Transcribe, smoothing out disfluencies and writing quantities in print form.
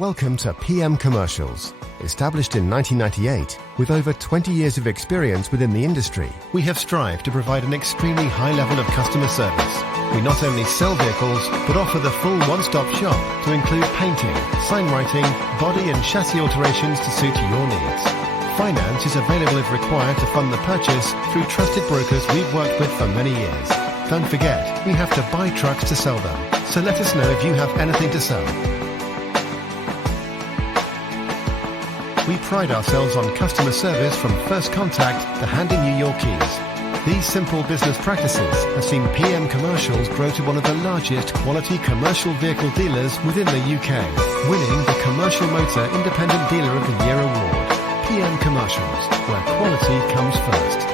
Welcome to PM Commercials. Established in 1998, with over 20 years of experience within the industry, we have strived to provide an extremely high level of customer service. We not only sell vehicles, but offer the full one-stop shop to include painting, sign writing, body and chassis alterations to suit your needs. Finance is available if required to fund the purchase through trusted brokers we've worked with for many years. Don't forget, we have to buy trucks to sell them, so let us know if you have anything to sell. We pride ourselves on customer service from first contact to handing you your keys. These simple business practices have seen PM Commercials grow to one of the largest quality commercial vehicle dealers within the UK, winning the Commercial Motor Independent Dealer of the Year award. PM Commercials, where quality comes first.